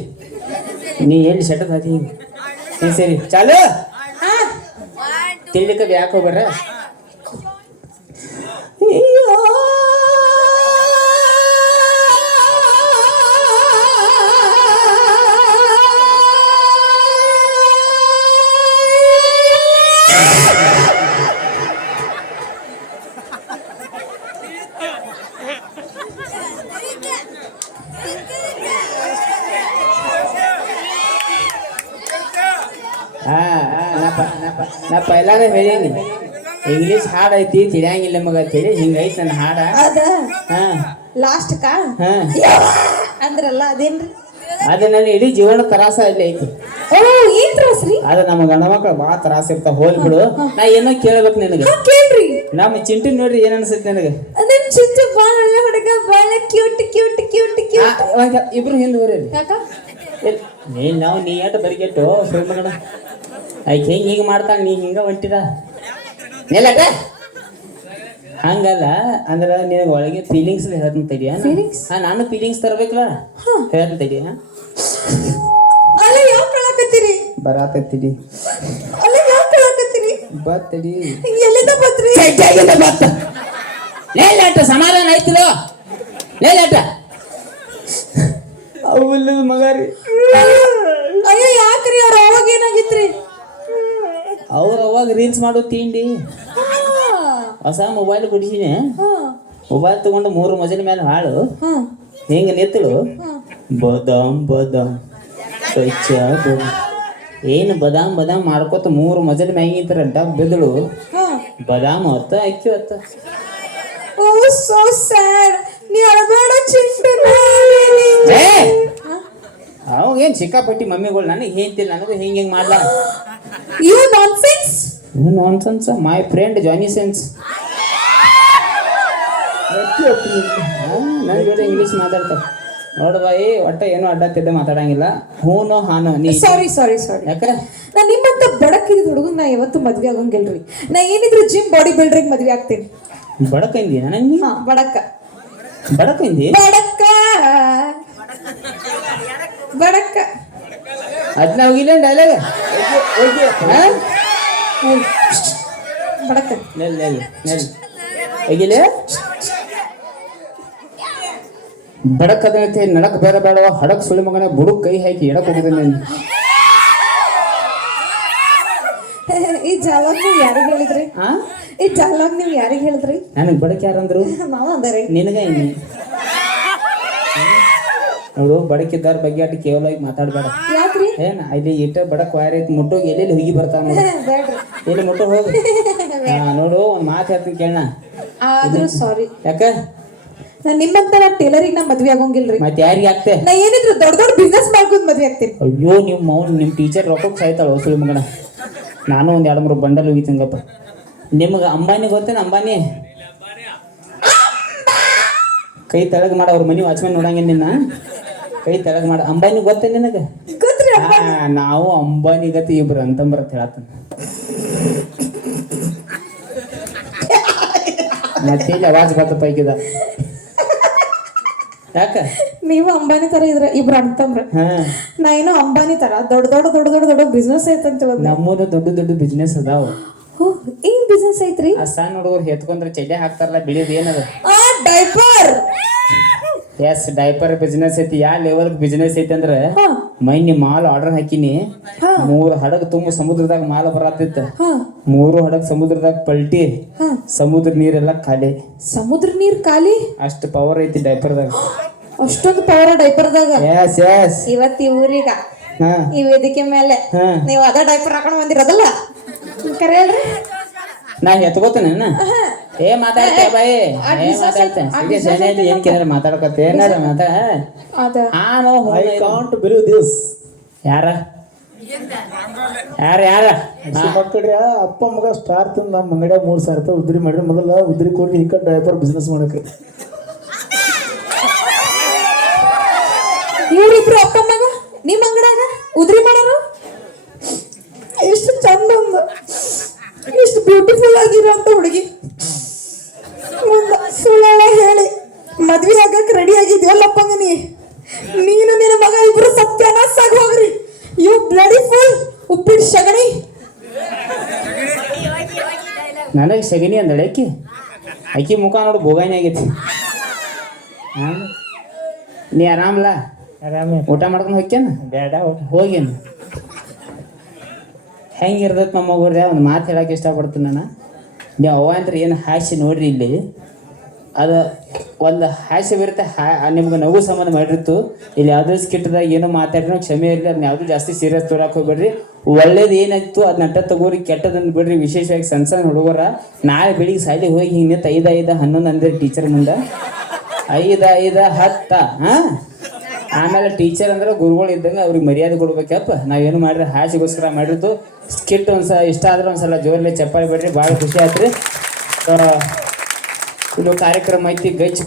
ನೀ ಎಲ್ಲಿ ಶಟದ್ ಹಾಕಿ ಹಿಂಗ್ ಸರಿ ಚಾಲು ತಿಳಿಕ ಬೇಕೋಬೇಡ್ರ. ನಾ ಪೈಲಾನೆ ಹೇಳೀನಿ ಇಂಗ್ಲೀಷ್ ಹಾಡ್ ಐತಿ ತಿಳಿಯಂಗಿಲ್ಲ ಮಗ ತಿಳಿ ಹಿಂಗೈತಿ ನನ್ನ ಹಾಡ. ಅದ ಹಾ ಲಾಸ್ಟ್ ಕಾ ಹಾ ಅಂದ್ರಲ್ಲ ಅದೇನ್ರಿ? ಅದು ನನ್ನ ಇಡೀ ಜೀವನ ತ್ರಾಸ ಇಲ್ಲಿ ಐತಿ. ಓ ಏನ್ ತ್ರಾಸ್ರಿ? ಅದ ನಮ್ಮ ಗಂಡ ಮಕ್ಳು ಭಾಳ ತ್ರಾಸ ಇರ್ತಾವ ಹೋಲ್ ಬಿಡು. ನಾ ಏನೋ ಕೇಳ್ಬೇಕು ನಿನಗೆ. ಕೇಳ್ರಿ. ನಮ್ಮ ಚಿಂಟಿ ನೋಡ್ರಿ ಏನ್ ಅನ್ಸೈತಿ ನನಗೆ? ನನ್ ಚಿಂಟು ಬಾಳ ಒಳ್ಳೆ ಹುಡುಗ ಬಾಳ ಕ್ಯೂಟ್ ಕ್ಯೂಟ್ ಕ್ಯೂಟ್ ಕ್ಯೂಟ್. ಇಬ್ರು ಹಿಂದ್ ಬರೀರಿ ಕಾಕ ನಾವು ನೀ ಏಟ ಬರಿಗೆಟ್ಟು ಸುಮ್ಮನ ಆಯ್ಕೆ ಹಿಂಗ ಮಾಡ್ತಾಳ ನೀ ಹಿಂಗ ಹೊಂಟಿದ ನೆಲಕ ಹಂಗಲ್ಲ ಅಂದ್ರ ನಿನಗೆ ಒಳಗೆ ಫೀಲಿಂಗ್ಸ್ ಹೇಳ್ತೀನಿ ತಡಿಯ. ನಾನು ಫೀಲಿಂಗ್ಸ್ ತರಬೇಕಲ್ಲ ಹೇಳ್ತೀನಿ ತಡಿಯ. ಅಲ್ಲ ಯಾಕೆ ಕಳಕತ್ತೀರಿ? ಬರಾತೈತಿಡಿ ಅಲ್ಲ ಯಾಕೆ ಕಳಕತ್ತೀರಿ? ಬತ್ತಡಿ ಎಲ್ಲಿಂದ ಬತ್ರಿ? ಬತ್ತ ಲೇಲಾಟ ಸಮಾಧಾನ ಆಯ್ತಿರೋ ಲೇಲಾಟ ಅವಲ್ಲ ಮಗಾರಿ. ಅಯ್ಯೋ ಯಾಕ್ರಿ ಅವ್ರ ಅವಾಗ ಏನಾಗಿತ್ರಿ? ಅವ್ರು ಅವಾಗ ರೀಲ್ಸ್ ಮಾಡೋ ತಿಂಡಿ ಹೊಸ ಮೊಬೈಲ್ ಕೊಡಿಸಿನಿ. ಮೊಬೈಲ್ ತಗೊಂಡು 3 ಮಜಲ ಮೇಲೆ ಹಾಳು ಹಿಂಗ ನಿತ್ತಳು ಬದಾಮ್ ಬದಾಮ್ ಏನು ಬದಾಮ್ ಬದಾಮ್ ಮಾಡ್ಕೊತ 3 ಮಜಲ ಮ್ಯಾಗಿಂತರ ಡಬ್ ಬಿದ್ದಳು ಬದಾಮ್ ಹೊತ್ತ ಅಕ್ಕಿ ಹೊತ್ತ. Oh so sad. ನೀ ಅಳಬೇಡ ಚಿಂಟು. ಅವಾಗ ಏನ್ ಸಿಕ್ಕಾಪಟ್ಟಿ ಮಮ್ಮಿಗಳು ನನಗೆ ಹೇಳ್ತೀನಿ ನನಗೂ ಹಿಂಗ ಹಿಂಗ್ ಮಾಡ್ಲ. You nonsense. Nonsense my friend Johnny sense. ನನ್ನ ಜೊತೆ ಇಂಗ್ಲೀಷ್ ಮಾತಾಡ್ತಾವ ನೋಡ ಬಾಯಿ ಒಟ್ಟ ಏನೋ ಅಡ್ಡತ್ತಿದ್ದೆ ಮಾತಾಡಂಗಿಲ್ಲ. ಹೂನೋ ಹಾನೋ ನೀ ಸಾರಿ ಸಾರಿ ಸಾರಿ. ಯಾಕ ನಾ ನಿಮ್ಮಂತ ಬಡಕಿದ ಹುಡುಗನ್ ನಾ ಯಾವತ್ತು ಮದ್ವೆ ಆಗಂಗಿಲ್ರಿ. ನಾ ಏನಿದ್ರು ಜಿಮ್ ಬಾಡಿ ಬಿಲ್ಡರ್ಗೆ ಮದ್ವೆ ಆಗ್ತೇನೆ. ಬಡಕಂದಿ ನನಗೆ ಹಾ ಬಡಕ ಬಡಕಂದಿ ಬಡಕ ಬಡಕ ಅದನ್ನ ಹೋಗಿಲ್ಲ ಡೈಲಾಗ ಬಡಕ ನೆಲ್ ನೆಲ್ ನೆಲ್ ಹೋಗಿಲ್ಲ ಬಡಕ್ ಅದೈತೆ ನಡಕ್ ಬೇಡ ಬೇಡವ ಹಡಕ್ ಸುಳಿ ಮಗನ ಬುಡುಕ್ ಕೈ ಹಾಕಿ ಎಡಕ್ ಹೋಗಿದ್ದೇನೆ ಈ ಜಾಲಾಗ್ ನೀವ್ ಯಾರಿಗ್ ಹೇಳಿದ್ರಿ ಈ ಜಾಲಾಗ್ ನೀವ್ ಯಾರಿಗ್ ಹೇಳಿದ್ರಿ ನನಗ್ ಬಡಕ್ ಯಾರಂದ್ರು ನಾವ್ ಅಂದರಿ ನಿನಗ ಇನ್ನಿ ನೋಡು ಬಡಕಿದ್ದಾರ ಬಗ್ಗೆ ಅಟ್ಟು ಕೇವಲ ಮಾತಾಡ್ಬೇಡ ಯಾಕ್ರಿ ಏನ ಇಲ್ಲಿ ಇಟ್ಟ ಬಡಕ್ ವೈರ್ ಐತಿ ಮುಟ್ಟೋಗಿ ಎಲ್ಲೆಲ್ಲಿ ಹೋಗಿ ಬರ್ತಾವ ನೋಡು ಬೇಡ್ರಿ ಎಲ್ಲಿ ಮುಟ್ಟೋ ಹೋಗಿ ನೋಡು ಒಂದ್ ಮಾತು ಹೇಳ್ತೀನಿ ಕೇಳಣ ಆದ್ರೂ ಸಾರಿ ಯಾಕ ನಾನ್ ನಿಮ್ಮಂತ ಟೇಲರಿಗೆ ನಾ ಮದ್ವೆ ಆಗೋಂಗಿಲ್ರಿ ಮತ್ತೆ ಯಾರಿಗೆ ಆಗ್ತೆ ನಾ ಏನಿದ್ರು ದೊಡ್ಡ ದೊಡ್ಡ ಬಿಸ್ನೆಸ್ ಮಾಡ್ಕೊಂಡ್ ಮದ್ವೆ ಆಗ್ತೀನಿ ಅಯ್ಯೋ ನಿಮ್ಮ ಟೀಚರ್ ರೊಕ್ಕಕ್ಕೆ ಸಾಯ್ತಾಳ ಸುಳಿ ಮಗನ ನಾನು ಒಂದ್ 2-3 ಬಂಡಲ್ ಹೋಗಿತ್ತಂಗಪ್ಪ ನಿಮ್ಗೆ ಅಂಬಾನಿ ಗೊತ್ತೇನ ಅಂಬಾನಿ ಕೈ ತೆಳಗ್ ಮಾಡ ಅವ್ರ ಮನಿ ವಾಚ್ಮನ್ ನೋಡಂಗಿಲ್ಲ ನಿನ್ನ ಕೈ ತೆಳಗ್ ಮಾಡ ಅಂಬಾನಿ ಗೊತ್ತೇ ನಿನಗ ಗೊತ್ತ್ರಿ ನಾವು ಅಂಬಾನಿ ಗತಿ ಇಬ್ರು ಅಂತಂಬರ ಹೇಳತ್ತ ಮತ್ತೆ ಇಲ್ಲಿ ಅವಾಜ್ ಬತ್ತ ಪೈಕಿದ ಯಾಕ ನೀವು ಅಂಬಾನಿ ತರ ಇದ್ರ ಇಬ್ರು ಅಣ್ತಂಬ್ರ ನಾ ಏನೋ ಅಂಬಾನಿ ತರ ದೊಡ್ಡ ದೊಡ್ಡ ದೊಡ್ಡ ದೊಡ್ಡ ದೊಡ್ಡ ಬಿಸ್ನೆಸ್ ಐತಂತ ಹೇಳಿದ್ನ ನಮ್ಮೂನು ದೊಡ್ಡ ದೊಡ್ಡ ಬಿಸ್ನೆಸ್ ಅದಾವ ಏನ್ ಬಿಸ್ನೆಸ್ ಐತ್ರಿ ಆ ಸಣ್ಣ ಹುಡುಗರು ಹೆತ್ಕೊಂಡ್ರೆ ಚಡ್ಡೆ ಹಾಕ್ತಾರಲ್ಲ ಬಿಳಿಯೋದು ಏನದ ಡೈಪರ್ ಎಸ್ ಡೈಪರ್ ಬಿಸ್ನೆಸ್ ಐತಿ ಯಾವ ಲೆವೆಲ್ ಬಿಸ್ನೆಸ್ ಐತಿ ಅಂದ್ರೆ ಮೈನಿ ಮಾಲ್ ಆರ್ಡರ್ ಹಾಕಿನಿ 3 ಹಡಗ್ ತುಂಬ ಸಮುದ್ರದಾಗ ಮಾಲ್ ಬರತ್ತಿತ್ತ 3 ಹಡಗ್ ಸಮುದ್ರದಾಗ ಪಲ್ಟಿ ಸಮುದ್ರ ನೀರೆಲ್ಲ ಖಾಲಿ ಸಮುದ್ರ ನೀರ್ ಖಾಲಿ ಅಷ್ಟು ಪವರ್ ಐತಿ ಡೈಪರ್ದಾಗ ಅಷ್ಟೊಂದು ಪವರ್ ಡೈಪರ್ದಾಗ ಎಸ್ ಎಸ್ ಇವತ್ತು ಈ ಊರಿಗ ಈ ವೇದಿಕೆ ಮೇಲೆ ನೀವು ಅದ ಡೈಪರ್ ಹಾಕೊಂಡ್ ಬಂದಿರೋದಲ್ಲ ಕರೆ ಹೇಳ್ರಿ ನಾ ಎತ್ಕೋತೇನ ಏ ಮಾತಾಡ್ತೇ ಬಾಯಿ ಏ ಮಾತಾಡ್ತೇನೆ ಏನ್ ಕೇಳಿದ್ರೆ ಮಾತಾಡ್ಕತ್ತೆ ಏನಾರ ಮಾತಾ I can't believe this. ಯಾರ ಯಾರ ಯಾರ ಮಕ್ಕಳ್ರಿ ಅಪ್ಪ ಮಗ ಸ್ಟಾರ್ ತಂದು ನಮ್ಮ ಅಂಗಡಿಯಾಗ 3,000 ರೂಪಾಯಿ ಉದ್ರಿ ಮಾಡ್ರಿ ಮೊದಲ ಉದ್ರಿ ಕೊಟ್ಟು ಈ ಕಡೆ ಡೈಪರ್ ಬಿಸ್ನೆಸ್ ಮಾಡಕ್ರಿ ಇವ್ರಿಬ್ರು ಅಪ್ಪ ಮಗ ನಿಮ್ ಅಂಗಡಿಯಾಗ ಉದ್ರಿ ಮಾಡೋರು ಎಷ್ಟು ಚಂದ ಒಂದು ಎಷ್ಟು ಬ್ಯೂಟಿಫುಲ್ ಆಗಿರೋಂತ ಹುಡುಗಿ ಸುಳ್ಳ ಹೇಳಿ ಮದ್ವೆ ಆಗಕ್ ರೆಡಿ ಆಗಿದ್ವಲ್ಲಪ್ಪಂಗ ನೀನು ನಿನ್ನ ಮಗ ಇಬ್ರು ಸತ್ಯಾನಾಶ ಆಗಿ ಹೋಗ್ರಿ ಯು ಬ್ಲಡಿ ಫುಲ್ ಉಪ್ಪಿಟ್ಟು ಸಗಣಿ ನನಗೆ ಸಗಣಿ ಅಂದಳೆ ಆಕಿ ಮುಖ ನೋಡು ಬೋಗಾನಿ ಆಗೈತಿ ನೀ ಆರಾಮಲ್ಲ ಊಟ ಮಾಡ್ಕೊಂಡು ಹೋಗ್ಯಾನ ಬೇಡ ಹೋಗ್ಯಾನ ಹೆಂಗಿರ್ತೈತೆ ನಮ್ಮ ಮಗುರ್ದೆ ಒಂದು ಮಾತು ಹೇಳಕ್ಕೆ ಇಷ್ಟಪಡ್ತೀನಿ ನಾನು ನೀವು ಅವ್ವ ಅಂದ್ರೆ ಏನು ಹಾಸ್ಯ ನೋಡ್ರಿ ಇಲ್ಲಿ ಅದು ಒಂದು ಹಾಸ್ಯ ಬರುತ್ತೆ ನಿಮ್ಗೆ ನಗು ಸಂಬಂಧ ಮಾಡಿರ್ತು ಇಲ್ಲಿ ಯಾವುದೋ ಸ್ಕಿಟ್ದಾಗ ಏನೋ ಮಾತಾಡಿರೋ ಕ್ಷಮೆ ಇರಲಿ ಅದನ್ನ ಯಾವುದೂ ಜಾಸ್ತಿ ಸೀರಿಯಸ್ ತೊಗೊಳಕ್ಕೆ ಹೋಗ್ಬೇಡ್ರಿ ಒಳ್ಳೇದು ಏನಾಯ್ತು ಅದು ನಟ ತಗೋರಿ ಕೆಟ್ಟದನ್ನು ಬಿಡ್ರಿ ವಿಶೇಷವಾಗಿ ಸಣ್ಣ ಸಣ್ಣ ಹುಡುಗರ ನಾಳೆ ಬೆಳಿಗ್ಗೆ ಸಾಲಿ ಹೋಗಿ ಹಿಂಗೆ 5-11 ಅಂದ್ರಿ ಟೀಚರ್ ಮುಂದೆ 5-10 ಹಾಂ ಆಮೇಲೆ ಟೀಚರ್ ಅಂದ್ರೆ ಗುರುಗಳು ಇದ್ದಂಗೆ ಅವ್ರಿಗೆ ಮರ್ಯಾದೆ ಕೊಡ್ಬೇಕಪ್ಪ ನಾವೇನು ಮಾಡಿದ್ರೆ ಹಾಸಿಗೋಸ್ಕರ ಮಾಡಿದ್ದು ಸ್ಕಿಟ್ ಒಂದ್ಸಲ ಇಷ್ಟ ಆದ್ರೆ ಒಂದ್ಸಲ ಜೋರ್ಲೆ ಚಪ್ಪಾಳಿ ಬಿಡ್ರಿ ಭಾಳ ಖುಷಿ ಆಯ್ತು ರೀ ಇದು ಕಾರ್ಯಕ್ರಮ ಐತಿ ಗಚ್ಚಿ